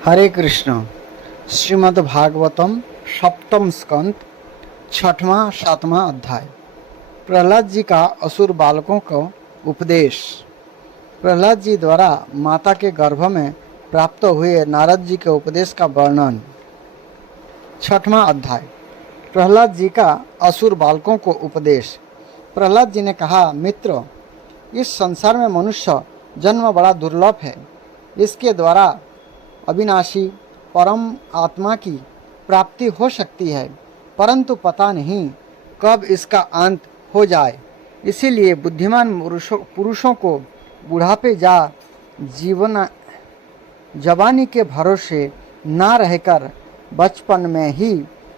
हरे कृष्ण। श्रीमद् भागवतम सप्तम स्कंद छठवां सातवां अध्याय। प्रहलाद जी का असुर बालकों को उपदेश। प्रहलाद जी द्वारा माता के गर्भ में प्राप्त हुए नारद जी के उपदेश का वर्णन। छठवां अध्याय। प्रहलाद जी का असुर बालकों को उपदेश। प्रहलाद जी ने कहा, मित्र, इस संसार में मनुष्य जन्म बड़ा दुर्लभ है। इसके द्वारा अविनाशी परम आत्मा की प्राप्ति हो सकती है, परंतु पता नहीं कब इसका अंत हो जाए। इसीलिए बुद्धिमान पुरुषों को बुढ़ापे जा जवानी के भरोसे ना रहकर बचपन में ही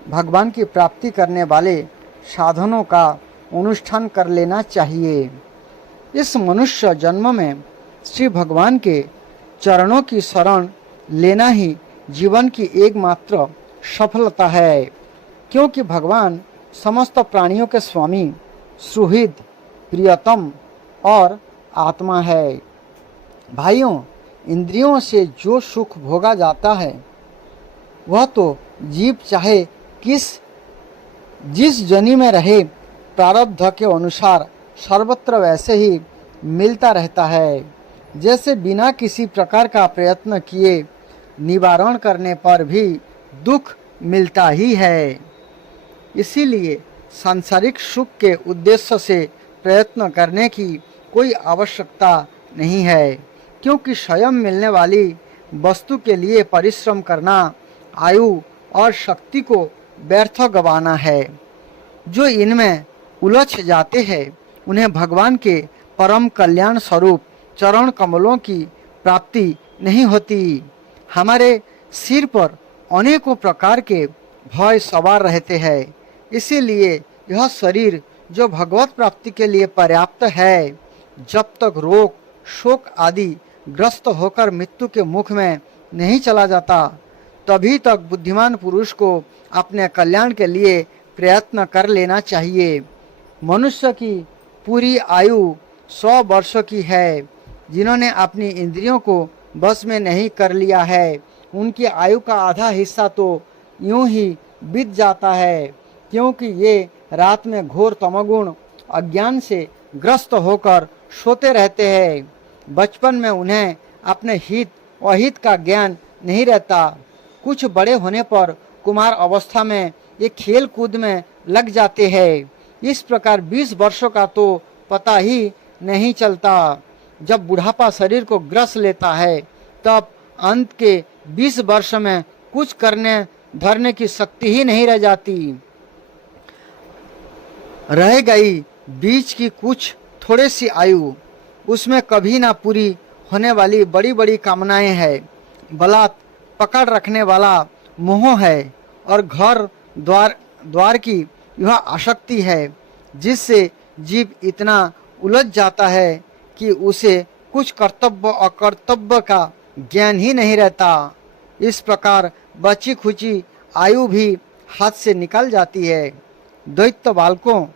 भगवान की प्राप्ति करने वाले साधनों का अनुष्ठान कर लेना चाहिए। इस मनुष्य जन्म में श्री भगवान के चरणों की शरण लेना ही जीवन की एकमात्र सफलता है, क्योंकि भगवान समस्त प्राणियों के स्वामी, सुहृद, प्रियतम और आत्मा है। भाइयों, इंद्रियों से जो सुख भोगा जाता है वह तो जीव चाहे जिस जनी में रहे प्रारब्ध के अनुसार सर्वत्र वैसे ही मिलता रहता है, जैसे बिना किसी प्रकार का प्रयत्न किए निवारण करने पर भी दुख मिलता ही है। इसीलिए सांसारिक सुख के उद्देश्य से प्रयत्न करने की कोई आवश्यकता नहीं है, क्योंकि स्वयं मिलने वाली वस्तु के लिए परिश्रम करना आयु और शक्ति को व्यर्थ गंवाना है। जो इनमें उलझ जाते हैं उन्हें भगवान के परम कल्याण स्वरूप चरण कमलों की प्राप्ति नहीं होती। हमारे सिर पर अनेकों प्रकार के भय सवार रहते हैं, इसीलिए यह शरीर जो भगवत प्राप्ति के लिए पर्याप्त है, जब तक रोग शोक आदि ग्रस्त होकर मृत्यु के मुख में नहीं चला जाता, तभी तक बुद्धिमान पुरुष को अपने कल्याण के लिए प्रयत्न कर लेना चाहिए। मनुष्य की पूरी आयु 100 वर्षों की है। जिन्होंने अपनी इंद्रियों को बस में नहीं कर लिया है, उनकी आयु का आधा हिस्सा तो यूं ही बीत जाता है, क्योंकि ये रात में घोर तमोगुण अज्ञान से ग्रस्त होकर सोते रहते हैं। बचपन में उन्हें अपने हित अहित का ज्ञान नहीं रहता। कुछ बड़े होने पर कुमार अवस्था में ये खेल कूद में लग जाते हैं। इस प्रकार 20 वर्षों का तो पता ही नहीं चलता। जब बुढ़ापा शरीर को ग्रस लेता है, तब अंत के 20 वर्ष में कुछ करने धरने की शक्ति ही नहीं रह जाती। रह गई बीच की कुछ थोड़ी सी आयु, उसमें कभी ना पूरी होने वाली बड़ी बड़ी कामनाएं हैं, बलात् पकड़ रखने वाला मोह है और घर द्वार की यह आसक्ति है, जिससे जीव इतना उलझ जाता है कि उसे कुछ कर्तव्य अकर्तव्य का ज्ञान ही नहीं रहता। इस प्रकार बची खुची आयु भी हाथ से निकल जाती है। दैत्य बालकों,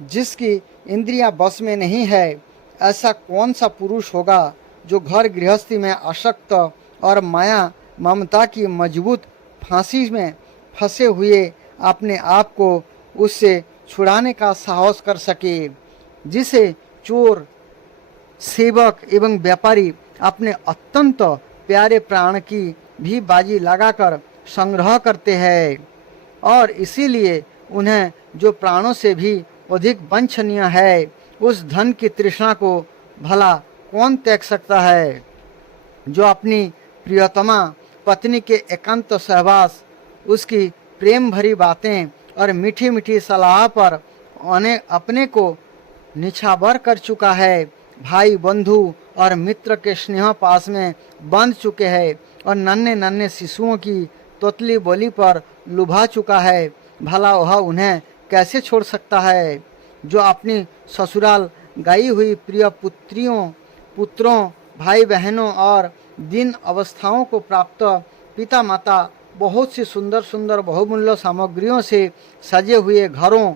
जिसकी इंद्रियां बस में नहीं है, ऐसा कौन सा पुरुष होगा जो घर गृहस्थी में आसक्त और माया ममता की मजबूत फांसी में फंसे हुए अपने आप को उससे छुड़ाने का साहस कर सके, जिसे चोर, सेवक एवं व्यापारी अपने अत्यंत प्यारे प्राण की भी बाजी लगाकर संग्रह करते हैं, और इसीलिए उन्हें जो प्राणों से भी अधिक वांछनीय है, उस धन की तृष्णा को भला कौन त्याग सकता है। जो अपनी प्रियतमा पत्नी के एकांत सहवास, उसकी प्रेम भरी बातें और मीठी मीठी सलाह पर अपने को निछावर कर चुका है, भाई बंधु और मित्र के स्नेह पास में बांध चुके हैं और नन्हे नन्हे शिशुओं की तोतली बोली पर लुभा चुका है, भला वह उन्हें कैसे छोड़ सकता है। जो अपनी ससुराल गई हुई प्रिय पुत्रों, भाई बहनों और दीन अवस्थाओं को प्राप्त पिता माता बहुत सी सुंदर सुंदर बहुमूल्य सामग्रियों से सजे हुए घरों,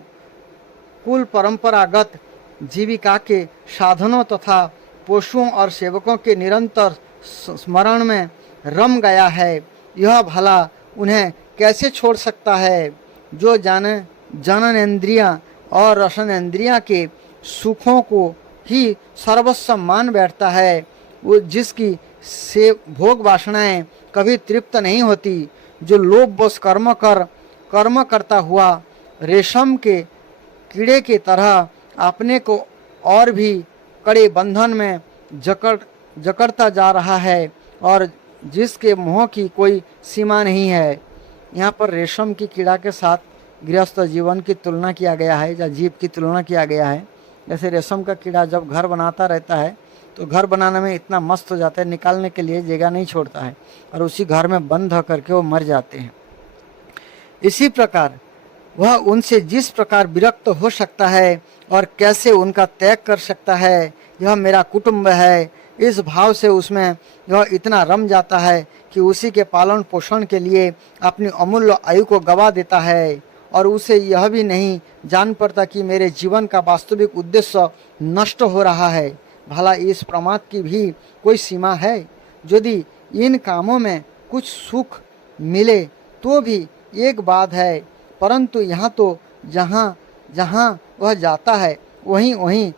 कुल परंपरागत जीविका के साधनों तथा पशुओं और सेवकों के निरंतर स्मरण में रम गया है, यह भला उन्हें कैसे छोड़ सकता है जो जनन इंद्रियां और रसन इंद्रियां के सुखों को ही सर्वस्व मान बैठता है, वो जिसकी से भोग वासनाएं कभी तृप्त नहीं होती, जो लोभ वश कर्म करता हुआ रेशम के कीड़े की तरह अपने को और भी कड़े बंधन में जकड़ता जा रहा है और जिसके मोह की कोई सीमा नहीं है। यहाँ पर रेशम की कीड़ा के साथ गृहस्थ जीवन की तुलना किया गया है या जीव की तुलना किया गया है। जैसे रेशम का कीड़ा जब घर बनाता रहता है तो घर बनाने में इतना मस्त हो जाता है, निकालने के लिए जगह नहीं छोड़ता है और उसी घर में बंद होकर के वो मर जाते हैं। इसी प्रकार वह उनसे जिस प्रकार विरक्त हो सकता है और कैसे उनका त्याग कर सकता है, यह मेरा कुटुंब है, इस भाव से उसमें यह इतना रम जाता है कि उसी के पालन पोषण के लिए अपनी अमूल्य आयु को गवा देता है और उसे यह भी नहीं जान पड़ता कि मेरे जीवन का वास्तविक उद्देश्य नष्ट हो रहा है। भला इस प्रमाद की भी कोई सीमा है? यदि इन कामों में कुछ सुख मिले तो भी एक बात है, परंतु यहाँ तो जहाँ जहाँ वह जाता है वहीं वहीं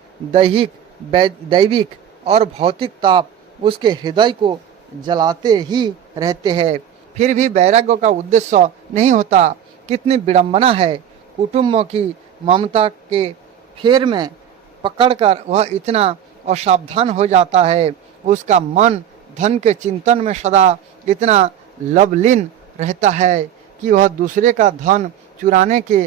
दैविक और भौतिक ताप उसके हृदय को जलाते ही रहते हैं। फिर भी वैराग्य का उद्देश्य नहीं होता। कितनी विडंबना है! कुटुंबों की ममता के फेर में पकड़कर वह इतना असावधान हो जाता है, उसका मन धन के चिंतन में सदा इतना लवलीन रहता है कि वह दूसरे का धन चुराने के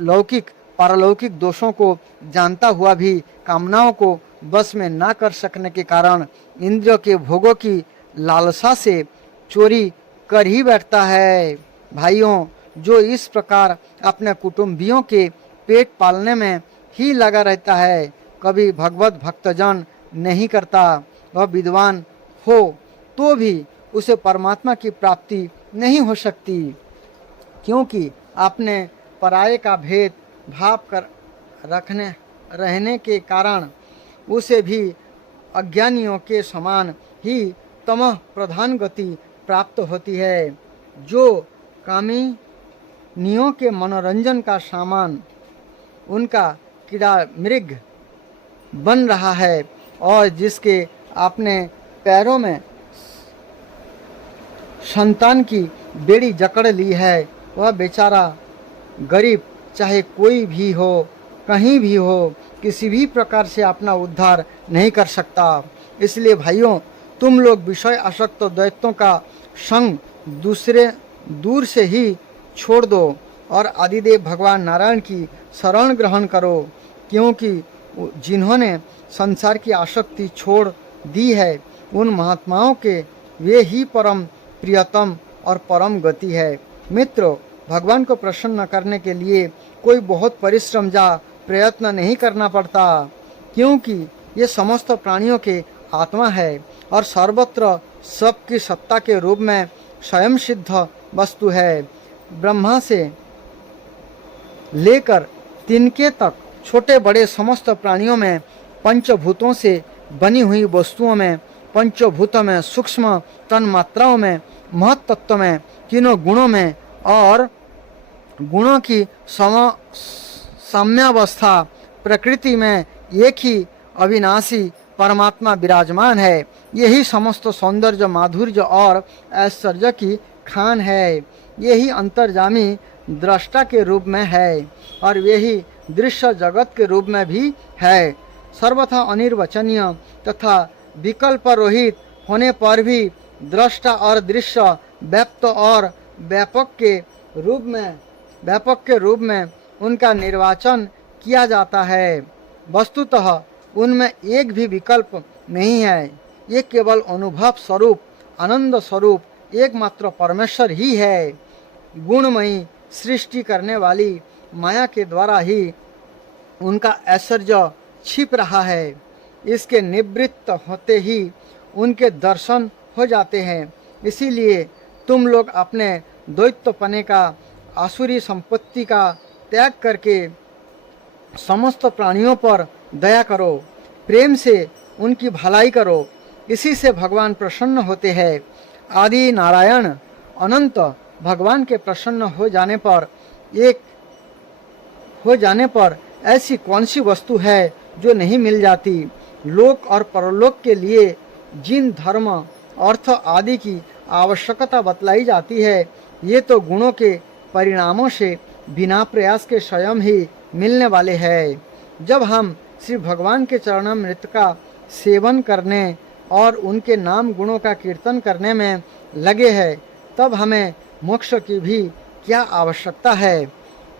लौकिक पारलौकिक दोषों को जानता हुआ भी कामनाओं को बस में ना कर सकने के कारण इंद्रियों के भोगों की लालसा से चोरी कर ही बैठता है। भाइयों, जो इस प्रकार अपने कुटुंबियों के पेट पालने में ही लगा रहता है, कभी भगवत भक्तजन नहीं करता। वह विद्वान हो तो भी उसे परमात्मा की प्राप्ति नहीं हो सकती, क्योंकि अपने पराये का भेद भाव कर रहने के कारण उसे भी अज्ञानियों के समान ही तमः प्रधान गति प्राप्त होती है। जो कामिनियों के मनोरंजन का सामान उनका कीड़ा मृग बन रहा है और जिसके अपने पैरों में संतान की बेड़ी जकड़ ली है, वह बेचारा गरीब चाहे कोई भी हो, कहीं भी हो, किसी भी प्रकार से अपना उद्धार नहीं कर सकता। इसलिए भाइयों, तुम लोग विषय आसक्त दैत्यों का संग दूर से ही छोड़ दो और आदिदेव भगवान नारायण की शरण ग्रहण करो, क्योंकि जिन्होंने संसार की आसक्ति छोड़ दी है उन महात्माओं के वे ही परम प्रियतम और परम गति है। मित्रों, भगवान को प्रसन्न करने के लिए कोई बहुत परिश्रम या प्रयत्न नहीं करना पड़ता, क्योंकि ये समस्त प्राणियों के आत्मा है और सर्वत्र सबकी सत्ता के रूप में स्वयं सिद्ध वस्तु है। ब्रह्मा से लेकर तिनके तक छोटे बड़े समस्त प्राणियों में, पंचभूतों से बनी हुई वस्तुओं में, पंचभूतों में, सूक्ष्म तन्मात्राओं में, महत्तत्व में, तीनों गुणों में और गुणों की साम्यावस्था प्रकृति में एक ही अविनाशी परमात्मा विराजमान है। यही समस्त सौंदर्य, माधुर्य और ऐश्वर्य की खान है। यही अंतर्जामी दृष्टा के रूप में है और यही दृश्य जगत के रूप में भी है। सर्वथा अनिर्वचनीय तथा विकल्प रहित होने पर भी दृष्टा और दृश्य व्याप्त और व्यापक के रूप में उनका निर्वाचन किया जाता है। वस्तुतः उनमें एक भी विकल्प नहीं है। ये केवल अनुभव स्वरूप, आनंद स्वरूप एकमात्र परमेश्वर ही है। गुणमयी सृष्टि करने वाली माया के द्वारा ही उनका ऐश्वर्य छिप रहा है। इसके निवृत्त होते ही उनके दर्शन हो जाते हैं। इसीलिए तुम लोग अपने द्वैतपने का, आसुरी संपत्ति का त्याग करके समस्त प्राणियों पर दया करो, प्रेम से उनकी भलाई करो। इसी से भगवान प्रसन्न होते हैं। आदि नारायण अनंत भगवान के प्रसन्न हो जाने पर ऐसी कौन सी वस्तु है जो नहीं मिल जाती। लोक और परलोक के लिए जिन धर्म अर्थ आदि की आवश्यकता बतलाई जाती है, ये तो गुणों के परिणामों से बिना प्रयास के स्वयं ही मिलने वाले हैं। जब हम श्री भगवान के चरणामृत का सेवन करने और उनके नाम गुणों का कीर्तन करने में लगे हैं, तब हमें मोक्ष की भी क्या आवश्यकता है।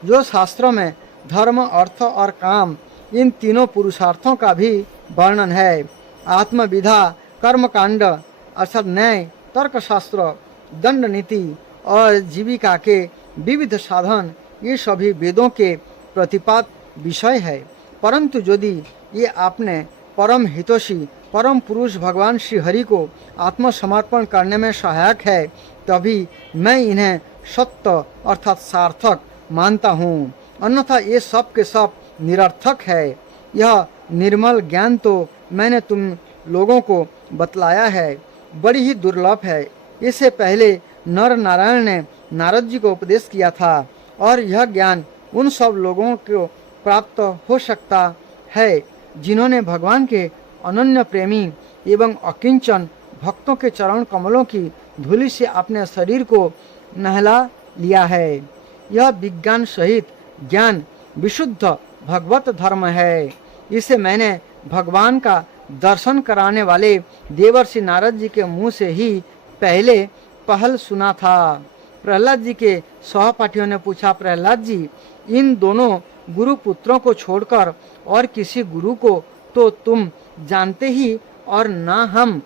जो शास्त्रों में धर्म अर्थ और काम इन तीनों पुरुषार्थों का भी वर्णन है। आत्मविधा, कर्मकांड अर्थात न्याय, तर्कशास्त्र, दंड नीति और जीविका के विविध साधन, ये सभी वेदों के प्रतिपाद्य विषय है। परंतु यदि ये आपने परम हितोषी परम पुरुष भगवान श्री हरि को आत्मसमर्पण करने में सहायक है, तभी मैं इन्हें सत्य अर्थात सार्थक मानता हूँ, अन्यथा ये सब के सब निरर्थक है। यह निर्मल ज्ञान तो मैंने तुम लोगों को बतलाया है, बड़ी ही दुर्लभ है। इससे पहले नर नारायण ने नारद जी को उपदेश किया था और यह ज्ञान उन सब लोगों को प्राप्त हो सकता है जिन्होंने भगवान के अनन्य प्रेमी एवं अकिंचन भक्तों के चरण कमलों की धूलि से अपने शरीर को नहला लिया है। यह विज्ञान सहित ज्ञान विशुद्ध भगवत धर्म है। इसे मैंने भगवान का दर्शन कराने वाले देवर्षि नारद जी के मुंह से ही पहल सुना था। प्रहलाद जी के सहपाठियों ने पूछा, प्रहलाद जी, इन दोनों गुरु पुत्रों को छोड़कर और किसी गुरु को तो तुम जानते ही और ना हम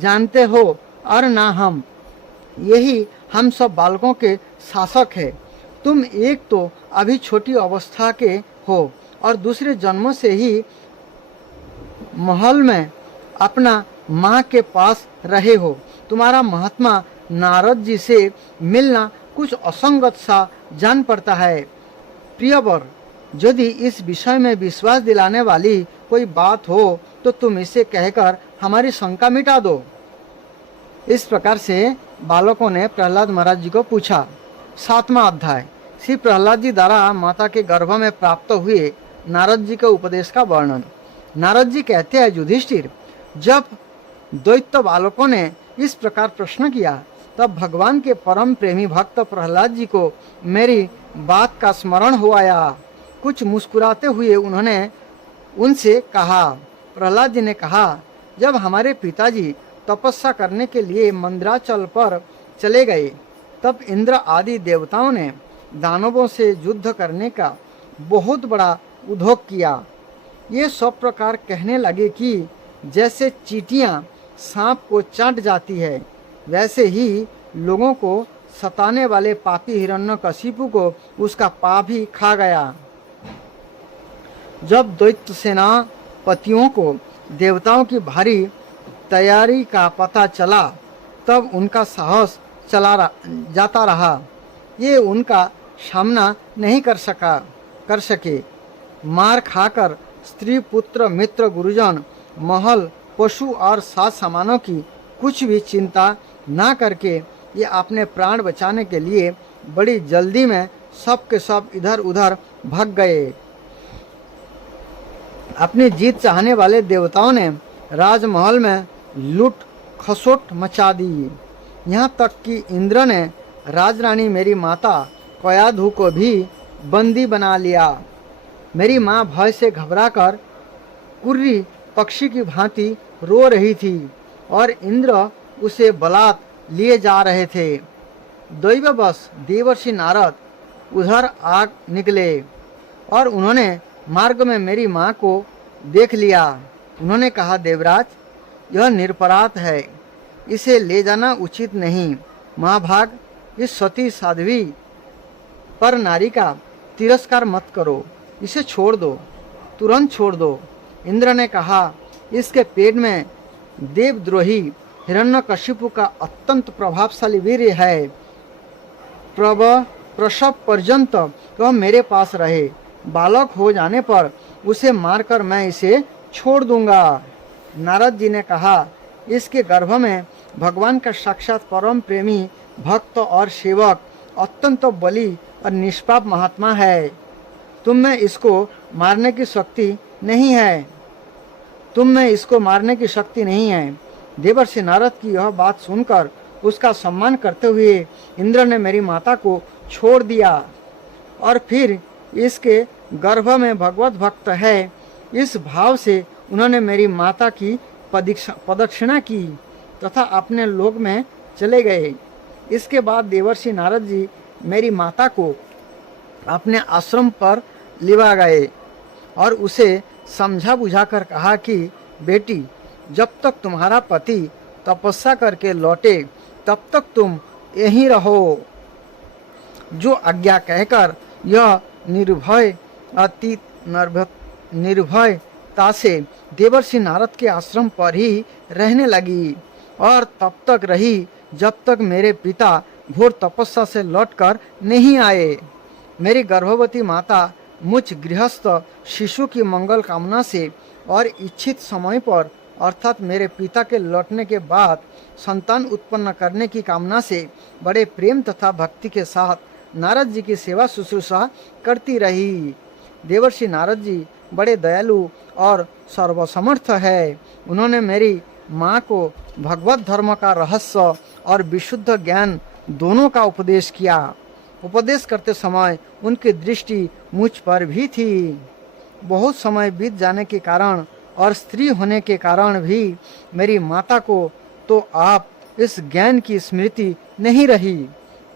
जानते हो और ना हम, यही हम सब बालकों के शासक है। तुम एक तो अभी छोटी अवस्था के हो और दूसरे जन्मों से ही महल में अपना माँ के पास रहे हो। तुम्हारा महात्मा नारद जी से मिलना कुछ असंगत सा जान पड़ता है। प्रियवर, यदि इस विषय में विश्वास दिलाने वाली कोई बात हो तो तुम इसे कहकर हमारी शंका मिटा दो। इस प्रकार से बालकों ने प्रहलाद महाराज जी को पूछा। 7वां अध्याय, श्री प्रहलाद जी द्वारा माता के गर्भ में प्राप्त हुए नारद जी के उपदेश का वर्णन। नारद जी कहते हैं, युधिष्ठिर, जब दैत्य बालकों ने इस प्रकार प्रश्न किया, तब भगवान के परम प्रेमी भक्त प्रहलाद जी को मेरी बात का स्मरण हो आया। कुछ मुस्कुराते हुए उन्होंने उनसे कहा। प्रहलाद जी ने कहा, जब हमारे पिताजी तपस्या करने के लिए मंदराचल पर चले गए, तब इंद्र आदि देवताओं ने दानवों से युद्ध करने का बहुत बड़ा उद्योग किया। ये सब प्रकार कहने लगे कि जैसे चींटियां सांप को चाट जाती है, वैसे ही लोगों को सताने वाले पापी हिरण्यकशिपु को उसका पाप ही खा गया। जब दैत्य सेनापतियों को देवताओं की भारी तैयारी का पता चला, तब उनका साहस जाता रहा। ये उनका सामना नहीं कर सके। मार खाकर स्त्री पुत्र मित्र गुरुजन महल पशु और साज सामानों की कुछ भी चिंता ना करके ये अपने प्राण बचाने के लिए बड़ी जल्दी में सब के सब इधर उधर भाग गए। अपनी जीत चाहने वाले देवताओं ने राजमहल में लूट खसोट मचा दी। यहाँ तक कि इंद्र ने राजरानी मेरी माता कयाधु को भी बंदी बना लिया। मेरी माँ भय से घबराकर कुर्री पक्षी की भांति रो रही थी और इंद्र उसे बलात् लिए जा रहे थे। दैववश देवर्षि नारद उधर आ निकले और उन्होंने मार्ग में मेरी माँ को देख लिया। उन्होंने कहा, देवराज, यह निरपराध है, इसे ले जाना उचित नहीं। महाभाग, इस सती साध्वी पर नारी का तिरस्कार मत करो, इसे छोड़ दो, तुरंत छोड़ दो। इंद्र ने कहा, इसके पेट में देवद्रोही हिरण्यकशिपु का अत्यंत प्रभावशाली वीर्य है। प्रसव पर्यंत वह मेरे पास रहे। बालक हो जाने पर उसे मारकर मैं इसे छोड़ दूंगा। नारद जी ने कहा, इसके गर्भ में भगवान का साक्षात परम प्रेमी भक्त और सेवक अत्यंत बली और निष्पाप महात्मा है। तुम में इसको मारने की शक्ति नहीं है। तुम में इसको मारने की शक्ति नहीं है। देवर्षि नारद की यह बात सुनकर उसका सम्मान करते हुए इंद्र ने मेरी माता को छोड़ दिया और फिर इसके गर्भ में भगवत भक्त है इस भाव से उन्होंने मेरी माता की प्रदक्षिणा की तथा अपने लोक में चले गए। इसके बाद देवर्षि नारद जी मेरी माता को अपने आश्रम पर लिवा गए और उसे समझा बुझाकर कहा कि बेटी, जब तक तुम्हारा पति तपस्या करके लौटे तब तक तुम यहीं रहो। जो आज्ञा कहकर यह निर्भयता से देवर्षि नारद के आश्रम पर ही रहने लगी और तब तक रही जब तक मेरे पिता घोर तपस्या से लौटकर नहीं आए। मेरी गर्भवती माता मुझ गृहस्थ शिशु की मंगल कामना से और इच्छित समय पर अर्थात मेरे पिता के लौटने के बाद संतान उत्पन्न करने की कामना से बड़े प्रेम तथा भक्ति के साथ नारद जी की सेवा शुश्रूषा करती रही। देवर्षि नारद जी बड़े दयालु और सर्वसमर्थ है। उन्होंने मेरी माँ को भगवत धर्म का रहस्य और विशुद्ध ज्ञान दोनों का उपदेश किया। उपदेश करते समय उनकी दृष्टि मुझ पर भी थी। बहुत समय बीत जाने के कारण और स्त्री होने के कारण भी मेरी माता को तो आप इस ज्ञान की स्मृति नहीं रही,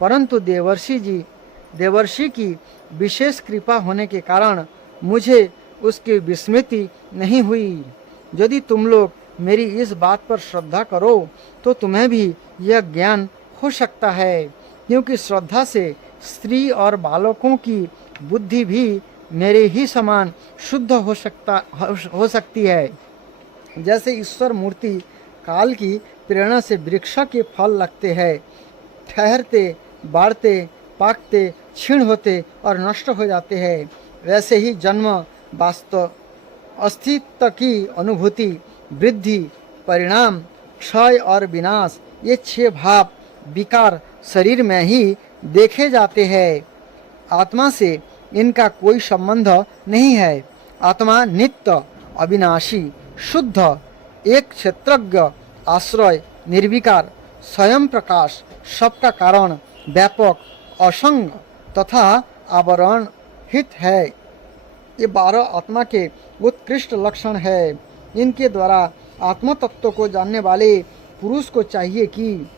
परंतु देवर्षि की विशेष कृपा होने के कारण मुझे उसकी विस्मृति नहीं हुई। यदि तुम लोग मेरी इस बात पर श्रद्धा करो तो तुम्हें भी यह ज्ञान हो सकता है, क्योंकि श्रद्धा से स्त्री और बालकों की बुद्धि भी मेरे ही समान शुद्ध हो सकती है। जैसे ईश्वर मूर्ति काल की प्रेरणा से वृक्ष के फल लगते हैं, ठहरते, बढ़ते, पाकते, क्षीण होते और नष्ट हो जाते हैं, वैसे ही जन्म, वास्तव, अस्तित्व की अनुभूति, वृद्धि, परिणाम, क्षय और विनाश, ये 6 भाव विकार शरीर में ही देखे जाते हैं। आत्मा से इनका कोई संबंध नहीं है। आत्मा नित्य, अविनाशी, शुद्ध, एक क्षेत्रज्ञ, आश्रय, निर्विकार, स्वयं प्रकाश, सबका कारण, व्यापक, असंग तथा आवरण हित है। ये 12 आत्मा के उत्कृष्ट लक्षण है। इनके द्वारा आत्म तत्व को जानने वाले पुरुष को चाहिए कि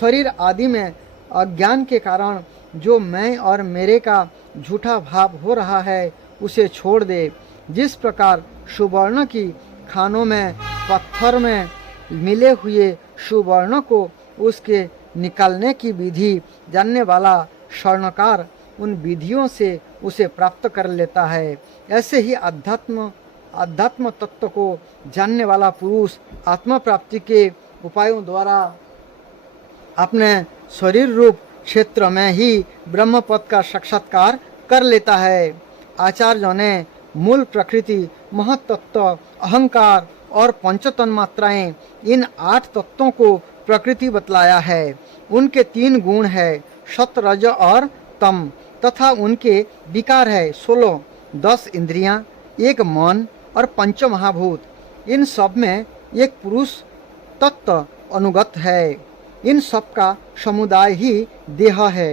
शरीर आदि में अज्ञान के कारण जो मैं और मेरे का झूठा भाव हो रहा है उसे छोड़ दे। जिस प्रकार सुवर्ण की खानों में पत्थर में मिले हुए सुवर्ण को उसके निकालने की विधि जानने वाला स्वर्णकार उन विधियों से उसे प्राप्त कर लेता है, ऐसे ही अध्यात्म तत्व को जानने वाला पुरुष आत्मा प्राप्ति के उपायों द्वारा अपने शरीर रूप क्षेत्र में ही ब्रह्म पद का साक्षात्कार कर लेता है। आचार्यों ने मूल प्रकृति, महत्तत्व, अहंकार और पंचतन मात्राएं, इन 8 तत्वों को प्रकृति बतलाया है। उनके 3 गुण है, सत, रज और तम, तथा उनके विकार है 16, 10 इंद्रियां, 1 मन और 5 महाभूत। इन सब में एक पुरुष तत्व अनुगत है। इन सब का समुदाय ही देह है।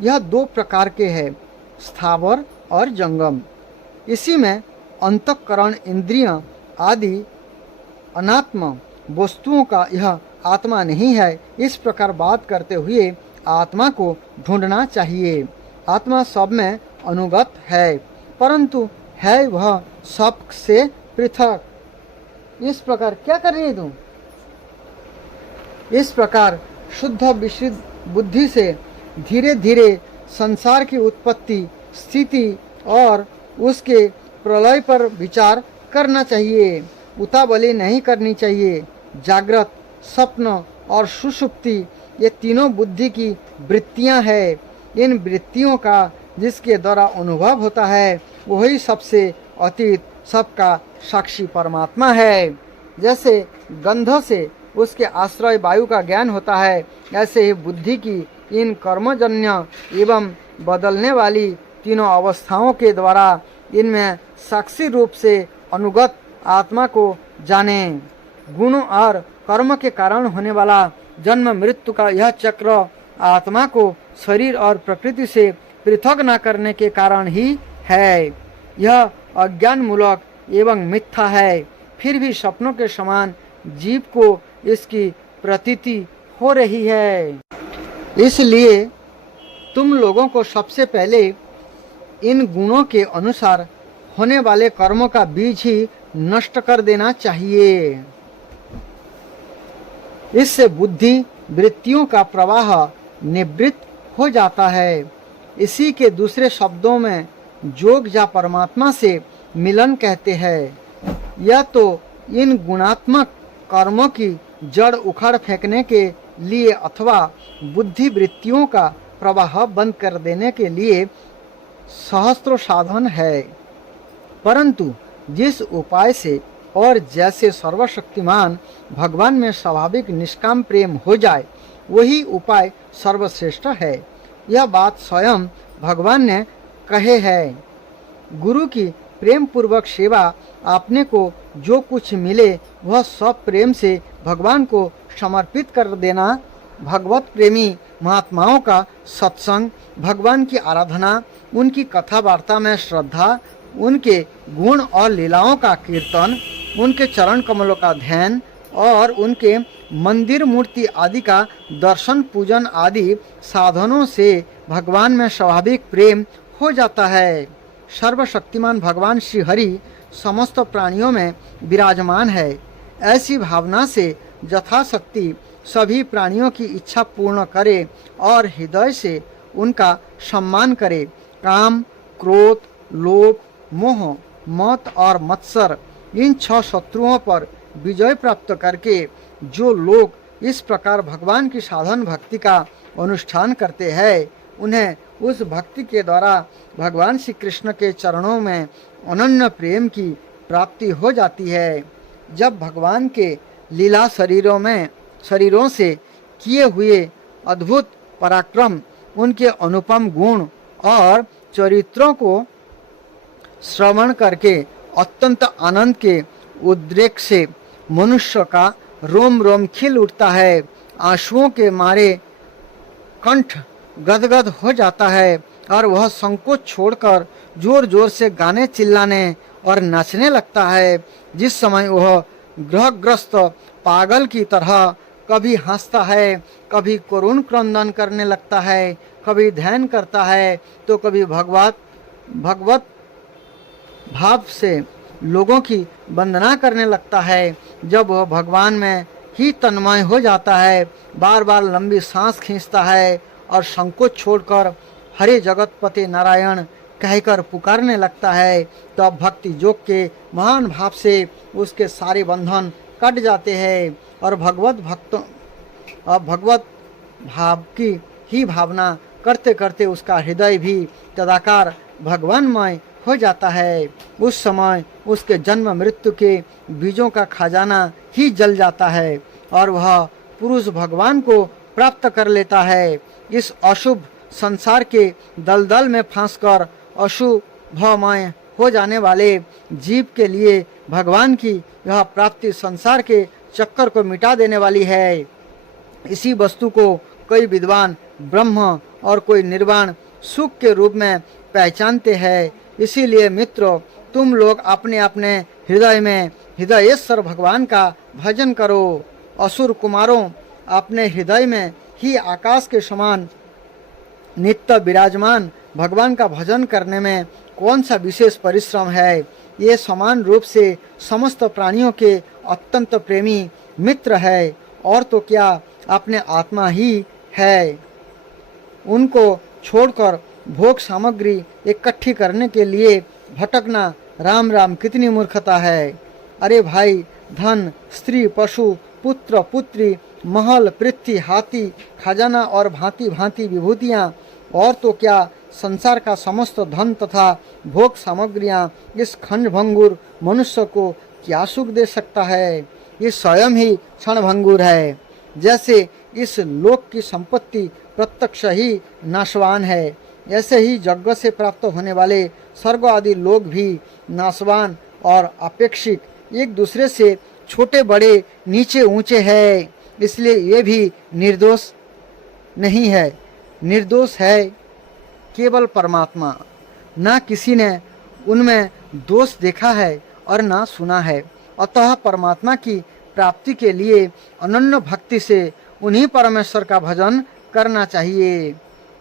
यह 2 प्रकार के हैं, स्थावर और जंगम। इसी में अंतःकरण, इंद्रियां आदि अनात्म वस्तुओं का यह आत्मा नहीं है। इस प्रकार बात करते हुए आत्मा को ढूंढना चाहिए। आत्मा सब में अनुगत है, परंतु है वह सब से पृथक। इस प्रकार क्या कर रही है तुम? इस प्रकार शुद्ध विशुद्ध बुद्धि से धीरे धीरे संसार की उत्पत्ति, स्थिति और उसके प्रलय पर विचार करना चाहिए। उतावली नहीं करनी चाहिए। जागृत, स्वप्न और सुषुप्ति ये तीनों बुद्धि की वृत्तियां हैं। इन वृत्तियों का जिसके द्वारा अनुभव होता है वही सबसे अतीत, सबका साक्षी परमात्मा है। जैसे गंध से उसके आश्रय वायु का ज्ञान होता है, ऐसे ही बुद्धि की इन कर्मजन्य एवं बदलने वाली तीनों अवस्थाओं के द्वारा इनमें साक्षी रूप से अनुगत आत्मा को जाने। गुणों और कर्म के कारण होने वाला जन्म मृत्यु का यह चक्र आत्मा को शरीर और प्रकृति से पृथक न करने के कारण ही है। यह अज्ञान मूलक एवं मिथ्या है, फिर भी सपनों के समान जीव को इसकी प्रतीति हो रही है। इसलिए तुम लोगों को सबसे पहले इन गुणों के अनुसार होने वाले कर्मों का बीज ही नष्ट कर देना चाहिए। इससे बुद्धि वृत्तियों का प्रवाह निवृत्त हो जाता है। इसी के दूसरे शब्दों में जोग या परमात्मा से मिलन कहते हैं। यह तो इन गुणात्मक कर्मों की जड़ उखाड़ फेंकने के लिए अथवा बुद्धि वृत्तियों का प्रवाह बंद कर देने के लिए सहस्त्रों साधन है, परंतु जिस उपाय से और जैसे सर्वशक्तिमान भगवान में स्वाभाविक निष्काम प्रेम हो जाए वही उपाय सर्वश्रेष्ठ है। यह बात स्वयं भगवान ने कहे है। गुरु की प्रेम पूर्वक सेवा, आपने को जो कुछ मिले वह सब प्रेम से भगवान को समर्पित कर देना, भगवत प्रेमी महात्माओं का सत्संग, भगवान की आराधना, उनकी कथा वार्ता में श्रद्धा, उनके गुण और लीलाओं का कीर्तन, उनके चरण कमलों का ध्यान और उनके मंदिर मूर्ति आदि का दर्शन पूजन आदि साधनों से भगवान में स्वाभाविक प्रेम हो जाता है। सर्वशक्तिमान भगवान श्री हरि समस्त प्राणियों में विराजमान है। ऐसी भावना से यथाशक्ति सभी प्राणियों की इच्छा पूर्ण करे और हृदय से उनका सम्मान करे। काम, क्रोध, लोभ, मोह, मत और मत्सर, इन 6 शत्रुओं पर विजय प्राप्त करके जो लोग इस प्रकार भगवान की साधन भक्ति का अनुष्ठान करते हैं, उन्हें उस भक्ति के द्वारा भगवान श्री कृष्ण के चरणों में अनन्य प्रेम की प्राप्ति हो जाती है। जब भगवान के लीला शरीरों से किए हुए अद्भुत पराक्रम, उनके अनुपम गुण और चरित्रों को श्रवण करके अत्यंत आनंद के उद्रेक से मनुष्य का रोम रोम खिल उठता है। आंसुओं के मारे कंठ गदगद हो जाता है और वह संकोच छोड़कर जोर जोर से गाने चिल्लाने और नाचने लगता है। जिस समय वह ग्रहग्रस्त पागल की तरह कभी हंसता है, कभी करुण क्रंदन करने लगता है, कभी ध्यान करता है तो कभी भगवत भाव से लोगों की वंदना करने लगता है। जब वह भगवान में ही तन्मय हो जाता है, बार बार लंबी सांस खींचता है और संकोच छोड़कर हरे जगतपति नारायण कहकर पुकारने लगता है, तो अब भक्ति योग के महान भाव से उसके सारे बंधन कट जाते हैं और भगवत भाव की ही भावना करते करते उसका हृदय भी तदाकार भगवानमय हो जाता है। उस समय उसके जन्म मृत्यु के बीजों का खजाना ही जल जाता है और वह पुरुष भगवान को प्राप्त कर लेता है। इस अशुभ संसार के दलदल में फंसकर अशुभमय हो जाने वाले जीव के लिए भगवान की यह प्राप्ति संसार के चक्कर को मिटा देने वाली है। इसी वस्तु को कोई विद्वान ब्रह्म और कोई निर्वाण सुख के रूप में पहचानते हैं। इसीलिए मित्रों, तुम लोग अपने अपने हृदय में हृदयेश्वर भगवान का भजन करो। असुर कुमारों, अपने हृदय में ही आकाश के समान नित्य विराजमान भगवान का भजन करने में कौन सा विशेष परिश्रम है। ये समान रूप से समस्त प्राणियों के अत्यंत प्रेमी मित्र है, और तो क्या अपने आत्मा ही है। उनको छोड़कर भोग सामग्री इकट्ठी करने के लिए भटकना राम राम कितनी मूर्खता है। अरे भाई, धन, स्त्री, पशु, पुत्र, पुत्री, महल, पृथ्वी, हाथी, खजाना और भांति भांति विभूतियाँ, और तो क्या संसार का समस्त धन तथा भोग सामग्रियाँ इस क्षणभंगुर मनुष्य को क्या सुख दे सकता है। ये स्वयं ही क्षणभंगुर है। जैसे इस लोक की संपत्ति प्रत्यक्ष ही नाशवान है, ऐसे ही यज्ञ से प्राप्त होने वाले स्वर्ग आदि लोग भी नाशवान और अपेक्षित, एक दूसरे से छोटे बड़े नीचे ऊंचे हैं। इसलिए ये भी निर्दोष नहीं है, निर्दोष है केवल परमात्मा। ना किसी ने उनमें दोष देखा है और ना सुना है। अतः परमात्मा की प्राप्ति के लिए अनन्य भक्ति से उन्हीं परमेश्वर का भजन करना चाहिए।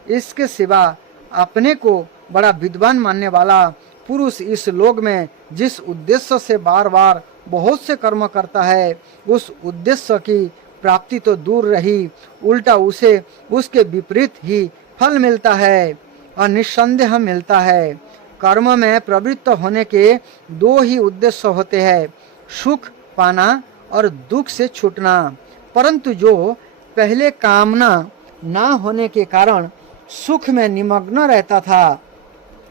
इसके सिवा अपने को बड़ा विद्वान मानने वाला पुरुष इस लोक में जिस उद्देश्य से बार बार बहुत से कर्म करता है, उस उद्देश्य की प्राप्ति तो दूर रही, उल्टा उसे उसके विपरीत ही फल मिलता है और निस्संदेह मिलता है। कर्म में प्रवृत्त होने के दो ही उद्देश्य होते हैं, सुख पाना और दुख से छूटना। परंतु जो पहले कामना ना होने के कारण सुख में निमग्न रहता था,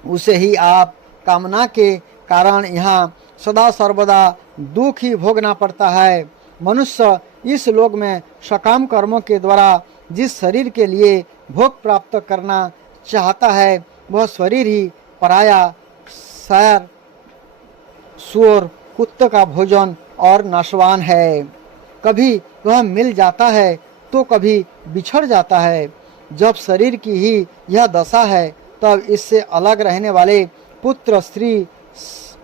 उसे ही आप कामना के कारण यहाँ सदा सर्वदा दुख ही भोगना पड़ता है। मनुष्य इस लोक में सकाम कर्मों के द्वारा जिस शरीर के लिए भोग प्राप्त करना चाहता है, वह शरीर ही पराया, सैर, सूअर, कुत्ते का भोजन और नाशवान है। कभी वह मिल जाता है तो कभी बिछड़ जाता है। जब शरीर की ही यह दशा है, तब इससे अलग रहने वाले पुत्र, स्त्री,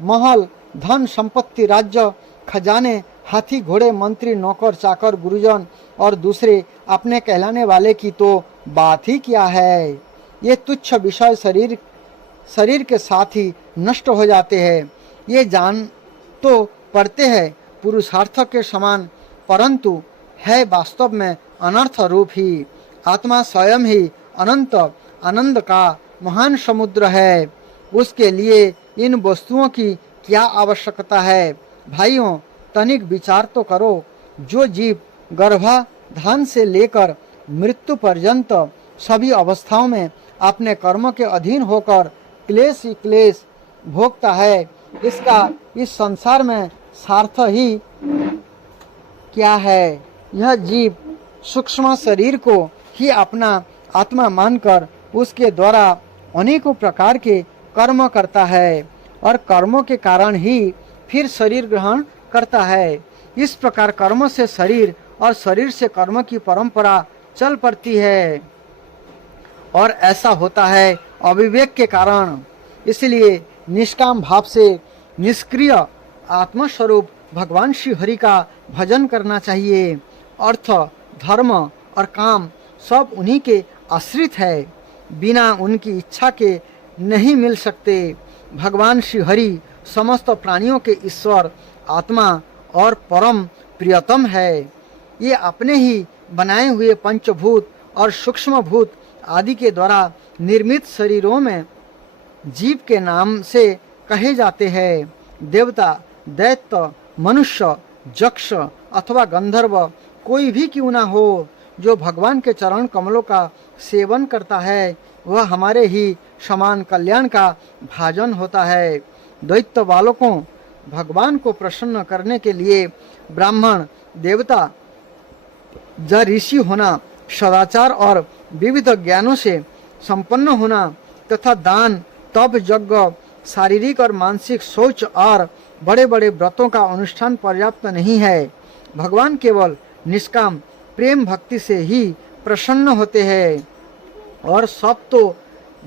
महल, धन संपत्ति, राज्य, खजाने, हाथी, घोड़े, मंत्री, नौकर, चाकर, गुरुजन और दूसरे अपने कहलाने वाले की तो बात ही क्या है। ये तुच्छ विषय शरीर के साथ ही नष्ट हो जाते हैं। ये जान तो पड़ते हैं पुरुषार्थ के समान, परंतु है वास्तव में अनर्थ रूप ही। आत्मा स्वयं ही अनंत आनंद का महान समुद्र है। उसके लिए इन वस्तुओं की क्या आवश्यकता है। भाइयों, तनिक विचार तो करो। जो जीव गर्भाधान से लेकर मृत्यु पर्यंत सभी अवस्थाओं में अपने कर्म के अधीन होकर क्लेश ही क्लेश भोगता है, इसका इस संसार में सार्थ ही क्या है। यह जीव सूक्ष्म शरीर को ही अपना आत्मा मानकर उसके द्वारा अनेकों प्रकार के कर्म करता है और कर्मों के कारण ही फिर शरीर ग्रहण करता है। इस प्रकार कर्म से शरीर और शरीर से कर्म की परंपरा चल पड़ती है और ऐसा होता है अविवेक के कारण। इसलिए निष्काम भाव से निष्क्रिय आत्मस्वरूप भगवान श्री हरि का भजन करना चाहिए। अर्थ, धर्म और काम सब उन्हीं के आश्रित है, बिना उनकी इच्छा के नहीं मिल सकते। भगवान श्री हरि समस्त प्राणियों के ईश्वर, आत्मा और परम प्रियतम है। ये अपने ही बनाए हुए पंचभूत और सूक्ष्म भूत आदि के द्वारा निर्मित शरीरों में जीव के नाम से कहे जाते हैं। देवता, दैत्य, मनुष्य, यक्ष अथवा गंधर्व कोई भी क्यों ना हो, जो भगवान के चरण कमलों का सेवन करता है, वह हमारे ही समान कल्याण का भाजन होता है। दैत्य बालकों, भगवान को प्रसन्न करने के लिए ब्राह्मण, देवता, ऋषि होना, सदाचार और विविध ज्ञानों से संपन्न होना तथा दान, तप, यज्ञ, शारीरिक और मानसिक शौच और बड़े बड़े व्रतों का अनुष्ठान पर्याप्त नहीं है। भगवान केवल निष्काम प्रेम भक्ति से ही प्रसन्न होते हैं और सब तो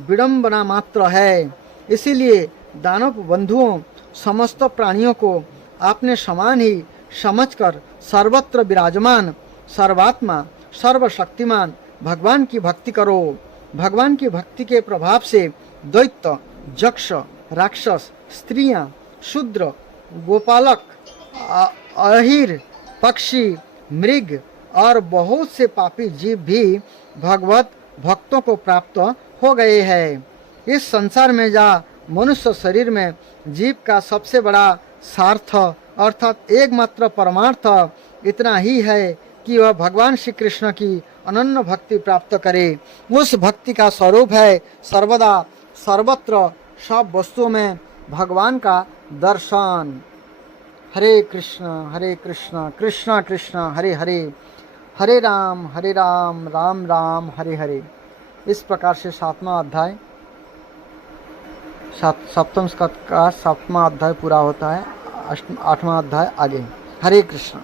विडंबना मात्र है। इसीलिए दानव बंधुओं, समस्त प्राणियों को आपने समान ही समझकर सर्वत्र विराजमान सर्वात्मा सर्वशक्तिमान भगवान की भक्ति करो। भगवान की भक्ति के प्रभाव से दैत्य, यक्ष, राक्षस, स्त्रियां, शूद्र, गोपालक, अहिर, पक्षी, मृग और बहुत से पापी जीव भी भगवत भक्तों को प्राप्त हो गए हैं। इस संसार में जा मनुष्य शरीर में जीव का सबसे बड़ा सार्थ अर्थात एकमात्र परमार्थ इतना ही है कि वह भगवान श्री कृष्ण की अनन्य भक्ति प्राप्त करे। उस भक्ति का स्वरूप है सर्वदा सर्वत्र सब वस्तुओं में भगवान का दर्शन। हरे कृष्ण कृष्ण कृष्ण हरे हरे, हरे राम राम राम हरे हरे। इस प्रकार से सातवां अध्याय सप्तम स्कंद का सातवां अध्याय पूरा होता है। आठवां अध्याय आगे। हरे कृष्ण।